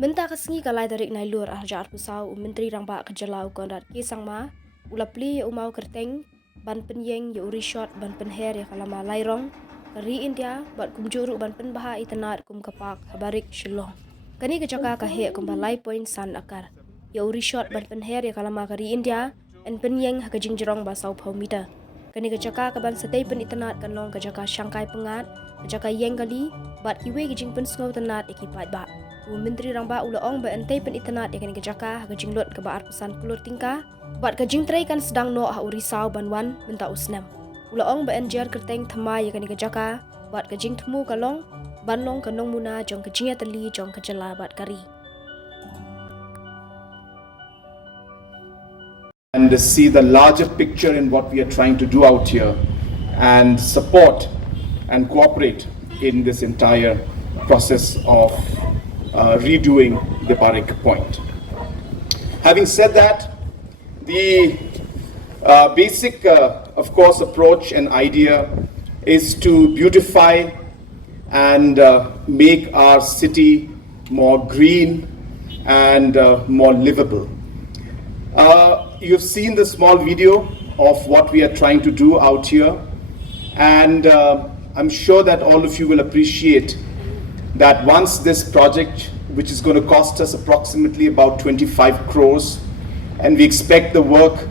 Menta kesengi kalai tarik nailur arjar pusau Menteri Rangba Kejelau Konrad Kisangma ulapli umau kerteng ban penyeng ya uri shot ban penher ya kalama lairong kari India bat kumjuru ban penbaha itanat kum kapak habarik shilong kani kejaka kahe kumbalai point san akar ya uri shot ban penher ya kalama kari India en penyeng hakajing jerong basau pau mita kani kejaka kaban setei pen itanat kanong kejaka Shanghai pengat kejaka yenggali bat kiwe kejing pen snow tanat ikipat ba Menteri Rangba ulaong ba entay pen itanat yakan kejaka kajing lot ke baar pesan pulur tingkah bat kajing tray kan sedang no ah urisau banwan menta usnam ulaong ba enjer kerteng thamai yakan kejaka bat kajing temu kalong banlong kanong muna jong kajingya tali jong kejala bat kari and see the larger picture in what we are trying to do out here and support and cooperate in this entire process of redoing the Barik Point. Having said that, the basic, of course, approach and idea is to beautify and make our city more green and more livable. You've seen the small video of what we are trying to do out here, and I'm sure that all of you will appreciate that once this project, which is going to cost us approximately about 25 crores, and we expect the work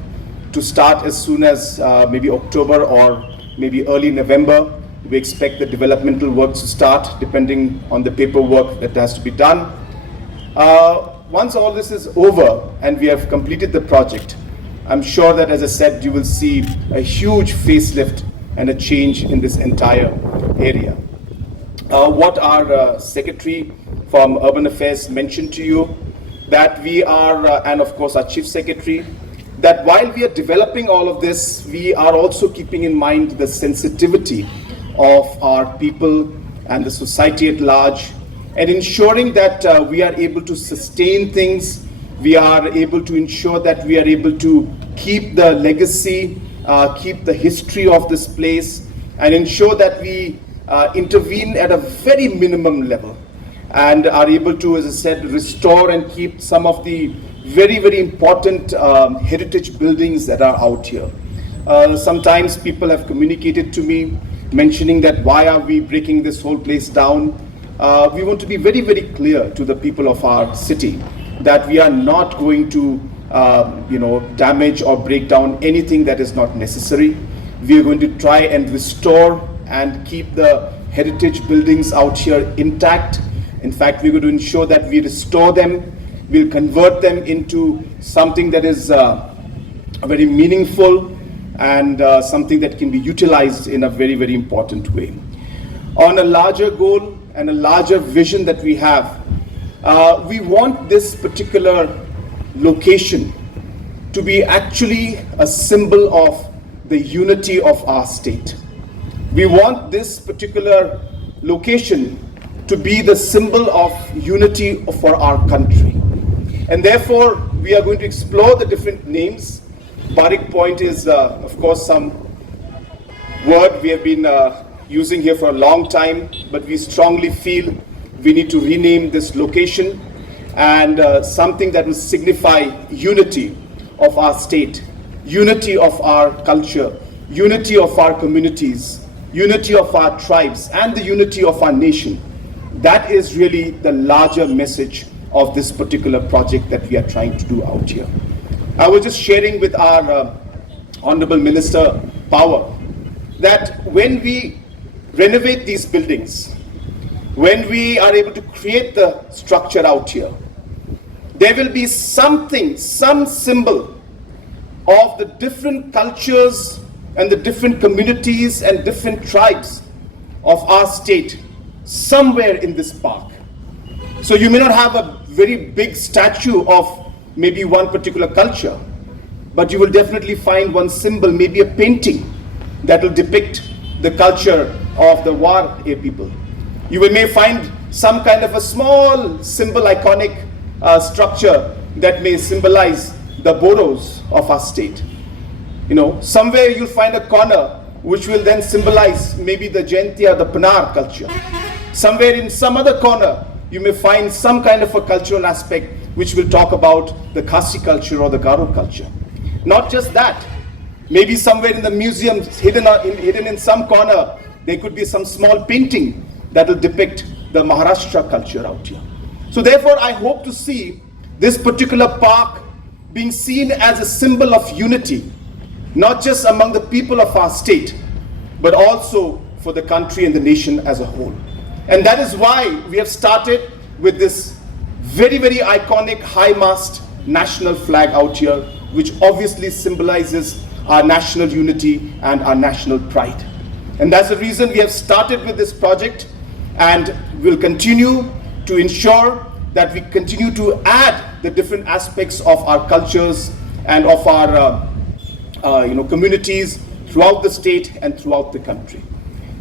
to start as soon as maybe October or maybe early November. We expect the developmental work to start depending on the paperwork that has to be done. Once all this is over and we have completed the project, I'm sure that, as I said, you will see a huge facelift and a change in this entire area. What our Secretary from Urban Affairs mentioned to you, that we are, and of course our Chief Secretary, that while we are developing all of this, we are also keeping in mind the sensitivity of our people and the society at large, and ensuring that we are able to sustain things, we are able to ensure that we are able to keep the legacy, keep the history of this place, and ensure that we intervene at a very minimum level and are able to, as I said, restore and keep some of the very, very important heritage buildings that are out here. Sometimes people have communicated to me mentioning that why are we breaking this whole place down? We want to be very, very clear to the people of our city that we are not going to damage or break down anything that is not necessary. We are going to try and restore and keep the heritage buildings out here intact. In fact, we're going to ensure that we restore them, we'll convert them into something that is very meaningful and something that can be utilized in a very, very important way. On a larger goal and a larger vision that we have, we want this particular location to be actually a symbol of the unity of our state. We want this particular location to be the symbol of unity for our country. And therefore, we are going to explore the different names. Barik Point is, of course, some word we have been using here for a long time, but we strongly feel we need to rename this location and something that will signify unity of our state, unity of our culture, unity of our communities, unity of our tribes, and the unity of our nation. That is really the larger message of this particular project that we are trying to do out here. I was just sharing with our Honorable Minister Power that when we renovate these buildings, when we are able to create the structure out here, there will be something, some symbol of the different cultures and the different communities and different tribes of our state somewhere in this park. So you may not have a very big statue of maybe one particular culture, but you will definitely find one symbol, maybe a painting that will depict the culture of the War people. You may find some kind of a small symbol, iconic structure that may symbolize the Bodos of our state. You know, somewhere you'll find a corner which will then symbolize maybe the Jaintia, the Panar culture. Somewhere in some other corner, you may find some kind of a cultural aspect which will talk about the Khasi culture or the Garo culture. Not just that, maybe somewhere in the museum, hidden in some corner, there could be some small painting that will depict the Maharashtra culture out here. So therefore, I hope to see this particular park being seen as a symbol of unity, not just among the people of our state, but also for the country and the nation as a whole. And that is why we have started with this very, very iconic high-mast national flag out here, which obviously symbolizes our national unity and our national pride. And that's the reason we have started with this project, and will continue to ensure that we continue to add the different aspects of our cultures and of our communities throughout the state and throughout the country.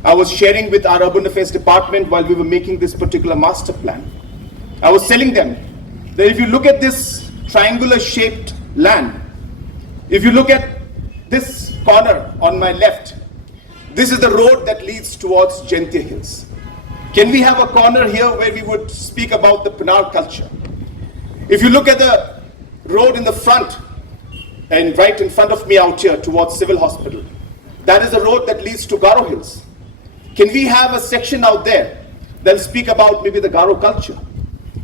I was sharing with our Urban Affairs Department while we were making this particular master plan. I was telling them that if you look at this triangular shaped land, if you look at this corner on my left, this is the road that leads towards Jaintia Hills. Can we have a corner here where we would speak about the Pinar culture? If you look at the road in the front, and right in front of me out here towards Civil Hospital, that is the road that leads to Garo Hills. Can we have a section out there that will speak about maybe the Garo culture?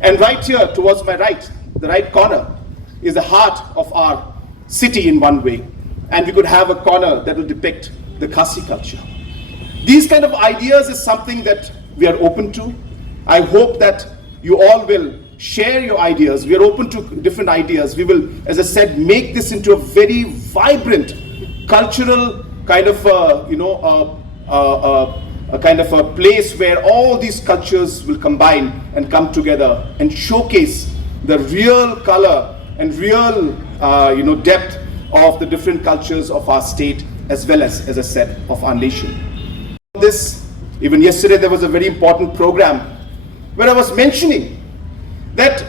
And right here towards my right, the right corner, is the heart of our city in one way. And we could have a corner that will depict the Khasi culture. These kind of ideas is something that we are open to. I hope that you all will share your ideas. We are open to different ideas. We will, as I said, make this into a very vibrant cultural kind of a kind of a place where all these cultures will combine and come together and showcase the real color and real depth of the different cultures of our state, as well as I said, of our nation. This, even yesterday there was a very important program where I was mentioning that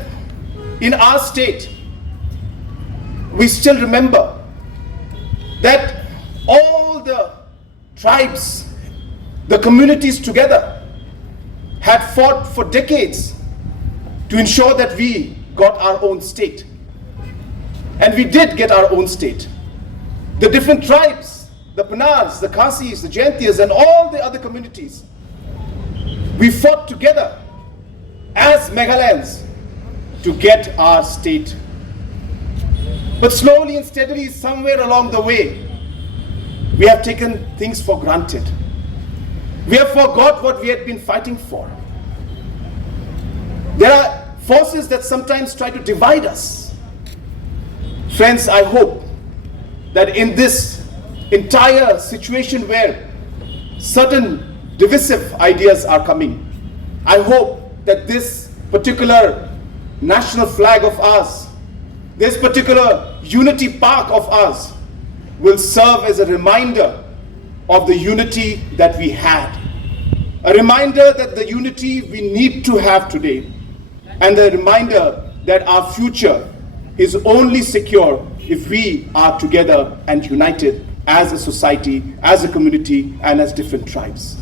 in our state, we still remember that all the tribes, the communities together had fought for decades to ensure that we got our own state. And we did get our own state. The different tribes, the Pinars, the Khasis, the Jaintias, and all the other communities, we fought together as Meghalayans to get our state. But slowly and steadily, somewhere along the way, we have taken things for granted. We have forgot what we had been fighting for. There are forces that sometimes try to divide us. Friends, I hope that in this entire situation where certain divisive ideas are coming, I hope that this particular national flag of ours, this particular unity park of ours, will serve as a reminder of the unity that we had. A reminder that the unity we need to have today, and a reminder that our future is only secure if we are together and united as a society, as a community, and as different tribes.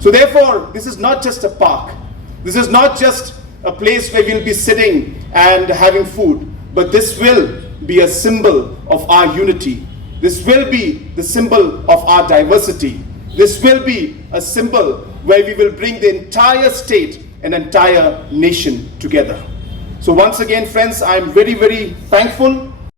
So therefore, this is not just a park. This is not just a place where we'll be sitting and having food, but this will be a symbol of our unity. This will be the symbol of our diversity. This will be a symbol where we will bring the entire state and entire nation together. So once again, friends, I'm very, very thankful